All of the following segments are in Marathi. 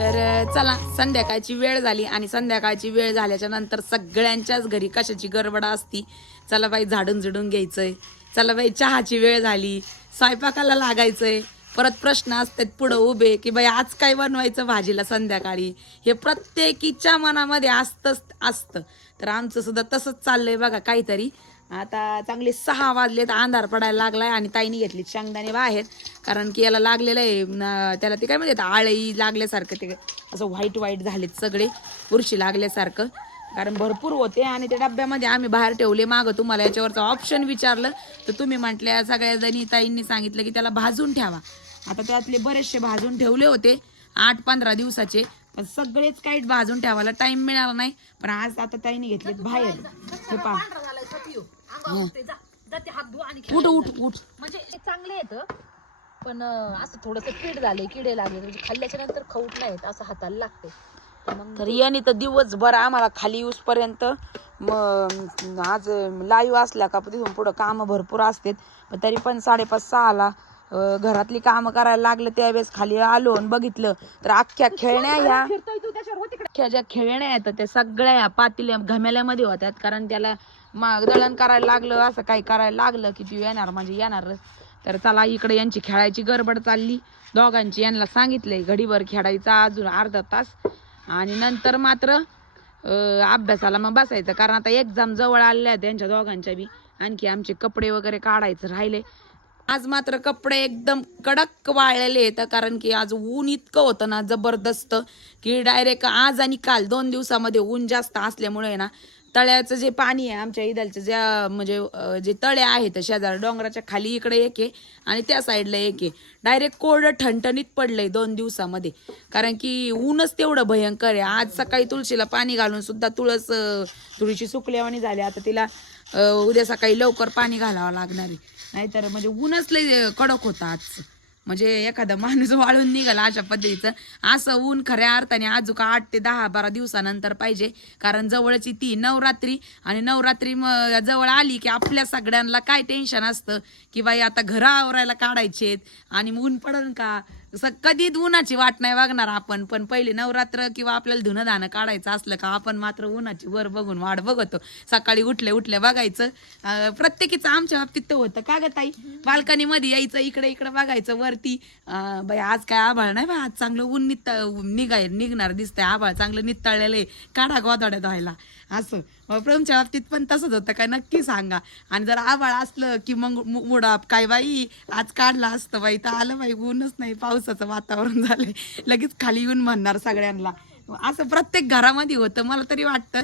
तर चला संध्याकाळची वेळ झाली आणि संध्याकाळची वेळ झाल्याच्यानंतर सगळ्यांच्याच घरी कशाची गडबड असती? चला बाई झाडून झुडून घ्यायचंय. चला बाई चहाची वेळ झाली. स्वयंपाकाला लागायचंय. परत प्रश्न असतात पुढं उभे की बाई आज काय बनवायचं भाजीला संध्याकाळी? हे प्रत्येकीच्या मनामध्ये असतंच असतं. तर आमचं सुद्धा तसंच चाललंय बघा काहीतरी. आता चांगले सहा वाजले तर अंधार पडायला लागलाय आणि ताईने घेतली शेंगदाणे बाहेर. कारण की याला लागलेलं आहे त्याला ते काय म्हणतात आळई लागल्यासारखं ते असं व्हाईट व्हाईट झालेत सगळे बुरशी लागल्यासारखं. कारण भरपूर होते आणि त्या डब्यामध्ये आम्ही बाहेर ठेवले. मागं तुम्हाला याच्यावरचं ऑप्शन विचारलं तर तुम्ही म्हटल्या सगळ्या जणी ताईंनी सांगितलं की त्याला भाजून ठेवा. आता त्यातले बरेचसे भाजून ठेवले होते आठ पंधरा दिवसाचे पण सगळेच काही भाजून ठेवायला टाईम मिळाला नाही. पण आज आता ताईने घेतले बाहेर. हे पहा. उठ उठ उठ. म्हणजे चांगले आहेत पण अं, असं थोडस कीड झाले किडे लागले म्हणजे खाल्ल्याच्या नंतर खऊट नाहीत असं हाताला लागते. तर मग तर याने तर दिवसभर आम्हाला खाली येऊसपर्यंत मग आज लाईव्ह असल्या का तिथून पुढं कामं भरपूर असतात. पण तरी पण साडेपाच सहाला अं, घरातली कामं करायला लागलं त्यावेळेस खाली आलो आणि बघितलं. तर अख्ख्या खेळण्या ह्या अख्ख्या ज्या खेळण्या आहेत त्या सगळ्या ह्या पातेल्या घमेल्यामध्ये होत्यात. कारण त्याला मग दळण करायला लागलं असं काही करायला लागलं की ती येणार म्हणजे येणारच तर चला इकडे यांची खेळायची गडबड चालली. दोघांची यांना सांगितलंय घडीभर खेळायचा अजून अर्धा तास. आणि नंतर मात्र अभ्यासाला मग बसायचं कारण आता एक्झाम जवळ आलेल्या आहेत त्यांच्या दोघांच्या बी. आणखी आमचे कपडे वगैरे काढायचं राहिले. आज मात्र कपडे एकदम कडक वाळलेले आहेत कारण की आज ऊन इतकं होतं ना जबरदस्त की डायरेक्ट आज आणि काल दोन दिवसामध्ये ऊन जास्त असल्यामुळे ना तळ्याचं जे पाणी आहे आमच्या इथलचं ज्या म्हणजे जे तळे आहेत शेजार डोंगराच्या खाली इकडे एक आहे आणि त्या साईडला एक आहे. डायरेक्ट कोरडं ठणठणीत पडलंय दोन दिवसामध्ये. कारण की ऊनच तेवढं भयंकर आहे. आज सकाळी तुळशीला पाणी घालून सुद्धा तुळस तुळशी थोडीशी सुकल्यावानी झाली. आता तिला उद्या सकाळी लवकर पाणी घालावं लागणार आहे. नाहीतर म्हणजे ऊनच लय कडक होता आजचं म्हणजे एखादा माणूस वाळून निघाला अशा पद्धतीचं. असं ऊन खऱ्या अर्थाने आजूक आठ ते दहा बारा दिवसानंतर पाहिजे. कारण जवळची ती नवरात्री आणि नवरात्री मग जवळ आली की आपल्या सगळ्यांना काय टेन्शन असतं? की बाई आता घरं आवरायला काढायचेत आणि ऊन पडन का? स कधी उन्हाची वाट नाही बघणार आपण पण पहिले नवरात्र किंवा आपल्याला धुणं धाणं काढायचं असलं का आपण मात्र उन्हाची वर बघून वाट बघतो. सकाळी उठले उठले बघायचं. प्रत्येकीचं आमच्या बाबतीत तर होतं. का ग ताई? बाल्कनी मध्ये यायचं इकडे इकडे बघायचं वरती. अं, बाई आज काय आभाळ नाही बा आज चांगलं ऊन नित निघाय निघणार दिसतंय आभाळ चांगलं नितळलेलं आहे. काढा गोदाड्यात व्हायला असं. मग प्रमच्या बाबतीत पण तसंच होतं. काय नक्की सांगा. आणि जर आभाळ असलं की मग मुडाप काय बाई? आज काढला असतं बाई तर आलं बाई ऊनच नाही पाऊस पावसाचं वातावरण झालंय. लगेच खाली येऊन म्हणणार सगळ्यांना. असं प्रत्येक घरामध्ये होतं मला तरी वाटतं.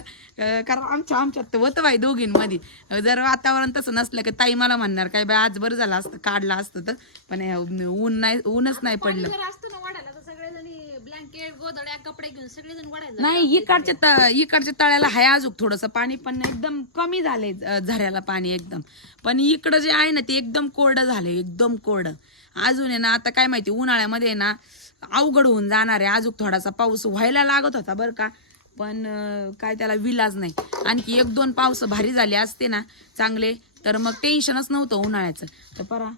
कारण आमच्या आमच्यात तर होतं बाई दोघींमध्ये. जर वातावरण तसं नसलं की ताई मला म्हणणार काय बाई आज बरं झालं असतं काढलं असतं तर. पण ऊन नाही ऊनच नाही पडलं. नाही इकडच्या इकडच्या तळ्याला हाय अजून थोडंसं पाणी पण एकदम कमी झालंय झऱ्याला पाणी एकदम. पण इकडं जे आहे ना ते एकदम कोरडं झालंय एकदम कोरडं. अजून आहे ना आता काय माहिती उन्हाळ्यामध्ये आहे ना अवघड होऊन जाणार आहे. अजून थोडासा पाऊस व्हायला लागत होता बरं का पण काय त्याला विलाज नाही. आणखी एक दोन पाऊस भारी झाले असते ना चांगले तर मग टेन्शनच नव्हतं उन्हाळ्याचं. तर परा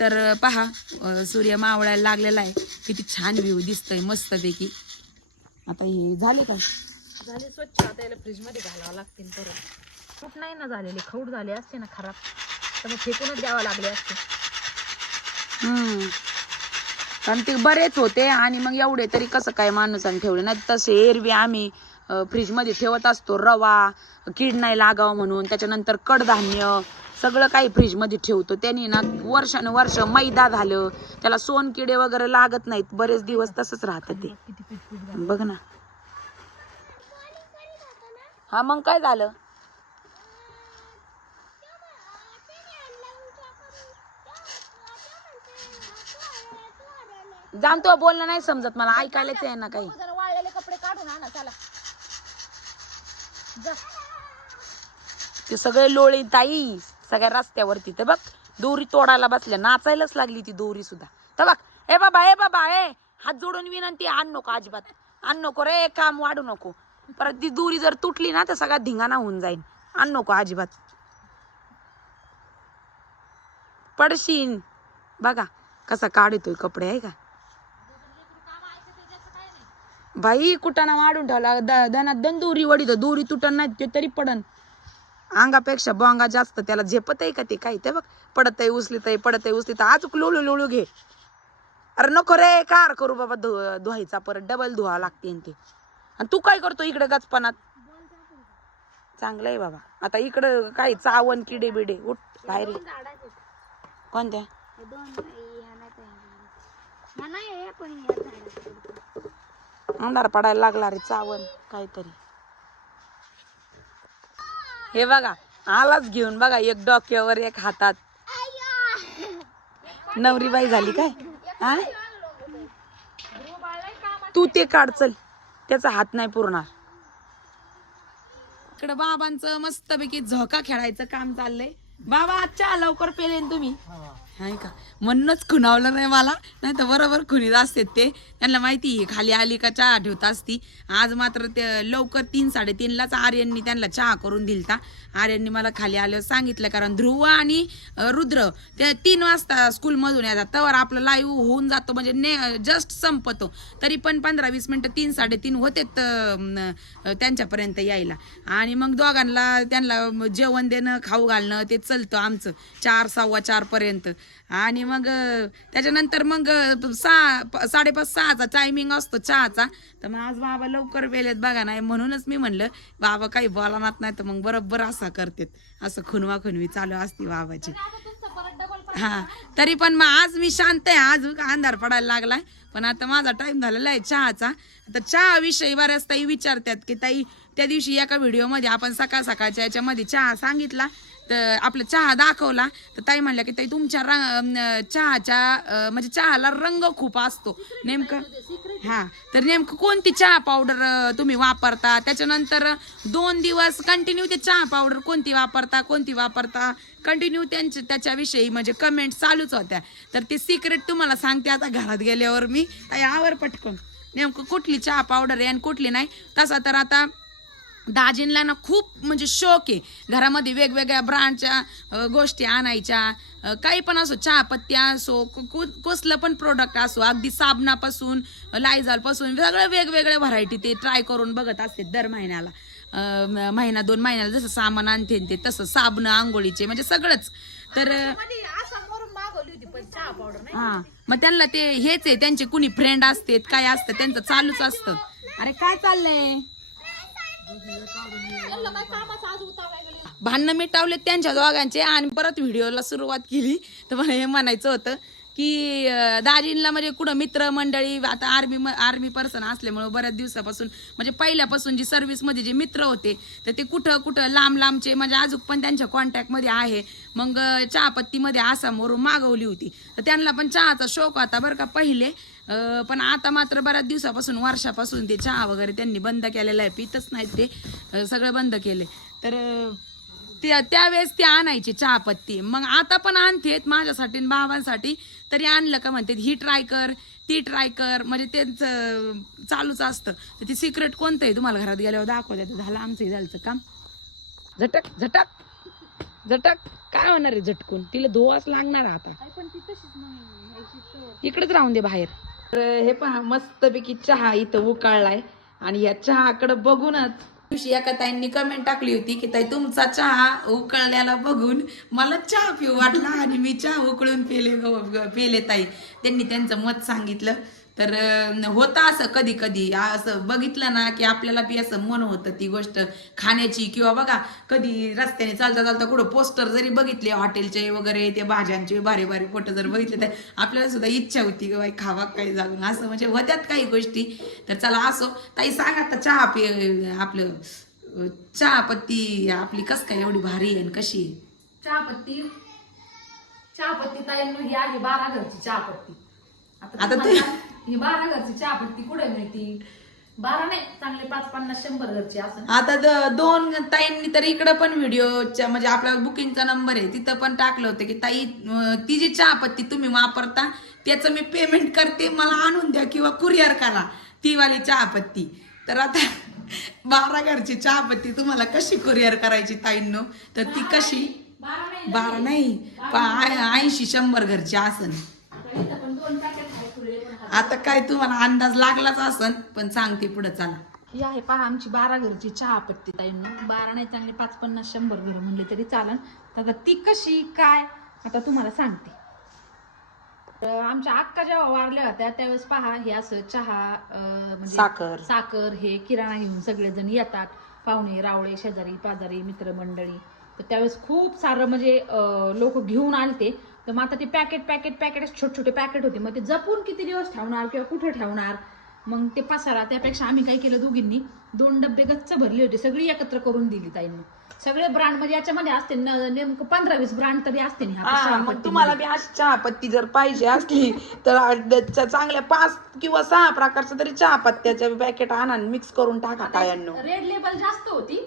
तर पहा सूर्य मावळायला लागलेला आहे. किती छान व्ह्यू दिसतोय मस्तपैकी. आता हे झाले का? झाले स्वच्छ. आता याला फ्रीजमध्ये घालावं लागतील परत. खूप नाही ना झालेले खऊट झाले असते ना खराब. तर मग फेकूनच द्यावं लागले असते. हम्म. कारण ते बरेच होते आणि मग एवढे तरी कसं काय माणसाने ठेवले? नाही तसे एरवी आम्ही फ्रीजमध्ये ठेवत असतो रवा कीड नाही लागावं म्हणून त्याच्यानंतर कडधान्य सगळं काही फ्रीजमध्ये ठेवतो. त्यांनी ना वर्षानुवर्ष मैदा झालं त्याला सोन किडे वगैरे लागत नाहीत. बरेच दिवस तसंच राहतं ते. बघ ना. हा मग काय झालं? जाम तो बोलणं नाही समजत मला. ऐकायलाच आहे ना. काही. जरा वाळलेले कपडे काढून आणा चला. जा. ते सगळे लोळी ताई सगळ्या रस्त्यावरती. तर बघ दोरी तोडायला बसल्या. नाचायलाच लागली ती दोरी सुद्धा. तर बघ ए बाबा ए बाबा ए हात जोडून विनंती आण नको अजिबात. आण नको रे काम वाढू नको. परत ती दोरी जर तुटली ना तर सगळा धिंगाणा होऊन जाईल आण नको अजिबात. पडशीन. बघा कसा काढतोय कपडे आहे का? बाई कुटाना वाढून ठेवला द- दनात दन दोरी वडीत दोरी तुटन नाही ते तरी पडन. अंगापेक्षा बोंगा जास्त त्याला झेपत आहे का ते काही? ते बघ पडत आहे उचलीत आहे पडत आहे उचलीत आहे. लोळू लोळू घे. अरे नको रे कार करू बाबा धु धुवायचा. परत डबल धुवा लागते ते. आणि तू काय करतो इकडे गचपणात? चांगलं आहे बाबा. आता इकडं काय चावण किडे बिडे उठ बाहेर ये. कोणत्या? अंधार पडायला लागला रे चावण काहीतरी. हे बघा आलाच घेऊन बघा एक डोक्यावर एक हातात. नवरीबाई झाली काय? हा तू ते काढ चल. त्याचा हात नाही पुरणार. इकडे बाबांचं मस्तपैकी झोका खेळायचं काम चाललंय. बाबा अच्छा लवकर पेले तुम्ही. नाही का? म्हणूनच खुणावलं नाही मला. नाही तर बरोबर खुनीत असते ते. त्यांना माहिती आहे खाली आली का चहा ठेवत असती. आज मात्र ते लवकर तीन साडेतीनलाच आर्यांनी त्यांना चहा करून दिलता. आर्यांनी मला खाली आल्यावर सांगितलं कारण ध्रुव आणि रुद्र ते तीन वाजता स्कूलमधून येतात. तर आपलं लाईव्ह होऊन जातो म्हणजे ने जस्ट संपतो. तरी पण पंधरा वीस मिनटं तीन साडेतीन होते त्यांच्यापर्यंत यायला. आणि मग दोघांना त्यांना जेवण देणं खाऊ घालणं ते चलतं आमचं. चार सव्वा चारपर्यंत आणि मग त्याच्यानंतर मग सहा साडेपाच सहाचा टायमिंग असतो चहाचा. तर मग आज बाबा लवकर वेळेत बघा नाही म्हणूनच मी म्हणलं बाबा काही बोलानात नाही तर मग बरोबर असा करतेत. असं खुनवा खुनवी चालू असते बाबाची. हा तरी पण मग आज मी शांत आहे आज अंधार पडायला लागलाय. पण आता माझा टाइम झालेला आहे चहाचा. आता चहाविषयी बऱ्याच ताई विचारतात की ताई त्या दिवशी एका व्हिडिओमध्ये आपण सकाळ सकाळच्या याच्यामध्ये चहा सांगितला. तर आपला चहा दाखवला तर ताई म्हणल्या की ताई तुमच्या रंग चहाच्या म्हणजे चहाला रंग खूप असतो. नेमकं हा तर नेमकं कोणती चहा पावडर तुम्ही वापरता? त्याच्यानंतर दोन दिवस कंटिन्यू ते चहा पावडर कोणती वापरता कोणती वापरता? कंटिन्यू त्यांच्या त्याच्याविषयी म्हणजे कमेंट चालूच होत्या. तर ते सिक्रेट तुम्हाला सांगते आता घरात गेल्यावर मी. ताई आवर पटकन. नेमकं कुठली चहा पावडर आहे आणि कुठली नाही? तसा तर आता दाजींला ना खूप म्हणजे शौक आहे. घरामध्ये वेगवेगळ्या ब्रँडच्या गोष्टी आणायच्या. काही पण असो चहापत्ती असो कसलं पण प्रोडक्ट असो अगदी साबणापासून लायझॉलपासून सगळं वेगवेगळ्या व्हरायटी ते ट्राय करून बघत असते दर महिन्याला. महिना दोन महिन्याला जसं सामान आणते ते तसं साबणं आंघोळीचे म्हणजे सगळंच. तर हा. मग त्यांना ते हेच आहे त्यांचे कुणी फ्रेंड असतात काय असतं त्यांचं चालूच असतं. अरे काय चाललंय? त्यांना काय आज उतावळा भांडणं मिटावले त्यांच्या दोघांचे आणि परत व्हिडिओला सुरुवात केली. तर मला हे म्हणायचं होतं की अं, म्हणजे कुठं मित्र मंडळी आता आर्मी आर्मी पर्सन असल्यामुळं बऱ्याच दिवसापासून म्हणजे पहिल्यापासून जी सर्व्हिसमध्ये जे मित्र होते तर ते कुठं कुठं लांब लांबचे म्हणजे अजून पण त्यांच्या कॉन्टॅक्टमध्ये आहे. मग चहापत्तीमध्ये आसामवरून मागवली होती. तर त्यांना पण चहाचा शौक होता बरं का पहिले. पण आता मात्र बऱ्याच दिवसापासून वर्षापासून ते चहा वगैरे त्यांनी बंद केलेला आहे. पितच नाहीत ते. सगळं बंद केले तर त्या त्यावेळेस ते आणायचे चहापत्ती. मग आता पण आणतेत माझ्यासाठी बाबांसाठी. तरी आणलं का म्हणते ही ट्राय कर ती ट्राय कर. म्हणजे त्यांचं चालूच असतं. तर ती सिक्रेट कोणतं आहे तुम्हाला घरात गेल्यावर दाखवत. झालं आमचंही झालं काम. झटक झटक झटक. काय होणार आहे झटकून? तिला धुवाच लागणार आता. पण ती तशीच नाही इकडेच राहून दे बाहेर. तर हे पहा मस्तपैकी चहा इथं उकाळलाय. आणि या चहाकडे बघूनच दिवशी एका ताईंनी कमेंट टाकली होती की ताई तुमचा चहा उकळल्याला बघून मला चहा पिऊ वाटला आणि मी चहा उकळून पेले पेले ताई. त्यांनी त्यांचं मत सांगितलं. तर होतं असं कधी कधी. असं बघितलं ना की आपल्याला बी असं मन होतं ती गोष्ट खाण्याची किंवा बघा कधी रस्त्याने चालता चालता कुठं पोस्टर जरी बघितले हॉटेलचे वगैरे ते भाज्यांचे भारी भारी फोटो जर बघितले तर आपल्याला सुद्धा इच्छा होती की बाई खावा काही जाऊन. असं म्हणजे होत्यात काही गोष्टी. तर चला असो. ताई सांगा आता चहा पि आपलं चहापत्ती आपली कस काय एवढी भारी आहे कशी आहे? चहापत्ती चहापत्ती ताईंनो ही आहे बारा घरची चहापत्ती आता ही बारा घरची चहापत्ती कुठे मिळती? बारा नाही चांगले पाच पन्नास शंभर घरची असं. आता द- दोन ताईंनी तर इकडं पण व्हिडिओच्या म्हणजे आपला बुकिंगचा नंबर आहे तिथं पण टाकलं होतं की ताई अं, ती जी चहापत्ती तुम्ही वापरता त्याचं मी पेमेंट करते मला आणून द्या किंवा कुरिअर करा ती वाली चहापत्ती तर आता बारा घरची चहापत्ती तुम्हाला कशी कुरिअर करायची ताईंनो? तर ती कशी? बारा नाही. बारा नाही ऐंशी शंभर घरची आसन आता इथं पण दोन पॅकेट आहे पुढे पण हात. आता काय तुम्हाला अंदाज लागलाच असन पण सांगते पुढे चला. ही आहे पहा आमची बारा घरची चहापत्ती ताईंनो. बारा नाही चांगले पाच पन्नास शंभर घर म्हणले तरी चालन. आता ती कशी काय आता तुम्हाला सांगते. तर आमच्या अक्का जेव्हा वारल्या होत्या त्यावेळेस पहा हे असं चहा अं, म्हणजे साखर. साखर हे किराणा घेऊन सगळेजण येतात. पाहुणे रावळे शेजारी पाजारी मित्रमंडळी. तर त्यावेळेस खूप सारं म्हणजे लोक घेऊन आलते. तर मग आता ते पॅकेट पॅकेट पॅकेट छोटे छोटे पॅकेट होते. मग ते जपून किती दिवस ठेवणार किंवा कुठे ठेवणार? मग ते पसारा. त्यापेक्षा आम्ही काय केलं दोघींनी? दोन डबे गच्च भरले होते. सगळी एकत्र करून दिली ताईंनी. सगळे ब्रँड म्हणजे याच्यामध्ये असते नेमकं पंधरा वीस ब्रँड तरी असते मग. तुम्हाला बी अशी चहापत्ती जर पाहिजे असली तर चांगल्या पाच किंवा सहा प्रकारचं तरी चहापत्त्याच्या पॅकेट आणा मिक्स करून टाका कायांनो रेड लेबल जास्त होती.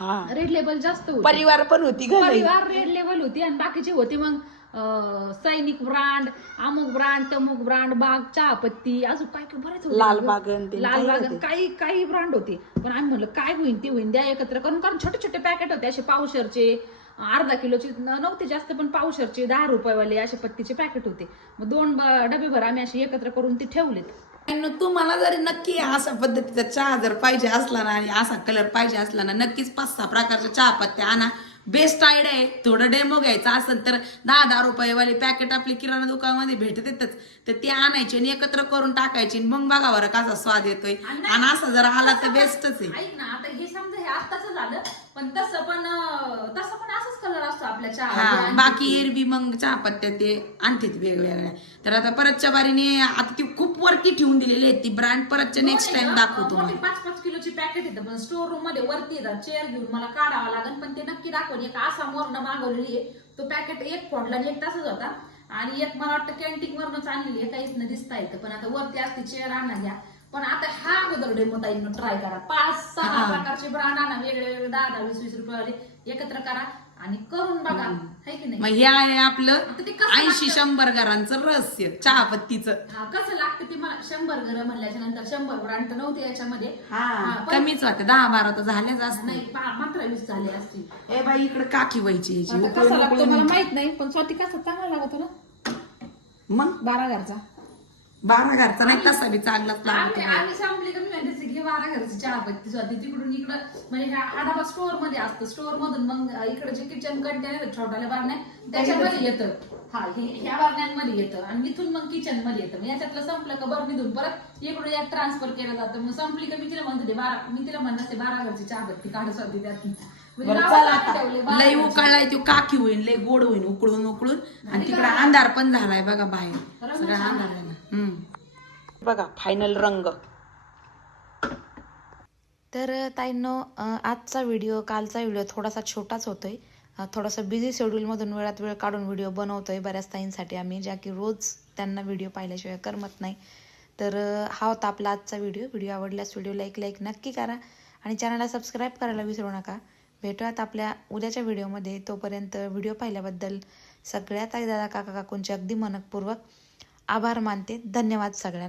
हा. रेड लेबल जास्त होती. परिवार पण होती घरी परिवार रेड लेवल होती आणि बाकीचे होते मग अं, सैनिक ब्रांड अमुक ब्रांड तमुक ब्रांड बाग चहापत्ती अजून काय काय बरेच होते. लाल बागन ते लाल काही बागन होते. काही काही ब्रांड होते. पण आम्ही म्हणलं काय होईन ते होईन द्या एकत्र करून. कारण छोटे छोटे पॅकेट होते असे पावशरचे अर्धा किलोचे न- नव्हते जास्त पण पावशरचे दहा रुपयेवाले असे पत्तीचे पॅकेट होते. मग दोन ब- डबेभर आम्ही असे एकत्र करून ते ठेवलेत. आणि तुम्हाला जरी नक्की अशा पद्धतीचा चहा जर पाहिजे असला ना आणि असा कलर पाहिजे असला ना नक्कीच पाच सहा प्रकारच्या चहापत्त्या आणा. बेस्ट आयडिया आहे. थोडं डेमो घ्यायचा असेल तर दहा दहा रुपयेवाली पॅकेट आपली किराणा दुकानामध्ये भेटत येतच. तर ते आणायचे आणि एकत्र करून टाकायचे आणि मग बघा बरं कसा स्वाद येतोय. आणि असा जर आला तर बेस्टच आहे. ना आता हे समजा हे आत्ताच झालं. पण तसं पण तसं पण असंच कलर असतो आपल्या चहा. हा बाकी एरवी मग चहापत्त्या ते आणतात वेगवेगळ्या. तर आता परतच्या बारीने आता ती खूप वरती ठेवून दिलेली आहे ती ब्रँड परतच्या नेक्स्ट टाइम दाखवतो पाच पाच किलोची पॅकेट येतं पण स्टोर रूममध्ये वरती येतात चेअर घेऊन मला काढावा लागेल पण ते नक्की दाखवली एक असा मोरणं मागवलेली आहे. तो पॅकेट एक फोडला आणि एक तासच होता. आणि एक मला वाटतं कॅन्टीन वरनच आणलेली आहे काहीच न दिसता येतं पण आता वरती असते चेअर आणा घ्या पण आता हा अगोदर डेमो ताईंनो ट्राय करा. पाच सहा हा. प्रकारचे ब्रांड आणा वेगळे वेगळे दहा दहा वीस वीस रुपये एकत्र करा आणि करून बघा. है की नाही? मग हे आहे आपलं आता ते कसं ऐंशी लागतं? शंभर घरांचं रहस्य चहापत्तीचं हा कसं लागतं ते मला शंभर घर म्हणल्याच्या नंतर शंभर ब्रांड तर नव्हते याच्यामध्ये. हा, पण- कमीच वाटतं. दहा बारा तर झाल्याच असते नाही पा- मात्र वीस झाले असतील. ए बाई इकडे काकी व्हायची याची. आता उकळून कसा लागतो उकळून. मला माहीत नाही पण स्वाती कसा चांगला लागतो ना? मग? बारा घरचा. बारा घरचा नाही तसा बी चांगलाच आम्ही लागतो आम्ही संपली कमी म्हणते घे बारा घरची चहापत्ती स्वाती तिकडून इकडं म्हणजे ह्या हा डबा स्टोअरमध्ये असतं. स्टोअर मधून मग इकडे जे किचन कंटेनर छोटाल्या बारण्या त्याच्यामध्ये येतं. हा हे ह्या बारण्यांमध्ये येतं. आणि इथून मग किचनमध्ये येतं. मग याच्यातलं संपलं का बरणीतून परत इकडून एक ट्रान्सफर केलं जातं. मग संपली का मी तिला म्हणते बारा मी तिला म्हणत असते बारा घरची चहापत्ती काढ स्वाती त्यात बरं चला आता. बारा लय. उकळलाय तो काकी होईल लय गोड होईल उकळून उकळून. आणि तिकडे अंधार पण झालाय बघा बाहेर. सगळं अंधार झाला बघा फायनल रंग. तर ताईंनो आजचा व्हिडिओ कालचा व्हिडिओ थोडासा छोटाच होतोय. थोडासा बिझी शेड्यूलमधून वेळात वेळ काढून व्हिडिओ बनवतोय बऱ्याच ताईंसाठी आम्ही ज्या की रोज त्यांना व्हिडिओ पाहिल्याशिवाय करमत नाही. तर हा होता आपला आजचा व्हिडिओ व्हिडिओ आवडल्यास व्हिडिओ लाईक लाईक नक्की करा. आणि चॅनलला सबस्क्राईब करायला विसरू नका. भेटूयात आपल्या उद्याच्या व्हिडिओमध्ये तोपर्यंत व्हिडिओ पाहिल्याबद्दल सगळ्या आई दादा काका काकूंचे अगदी मनपूर्वक आभार मानते. धन्यवाद सगळ्यांना.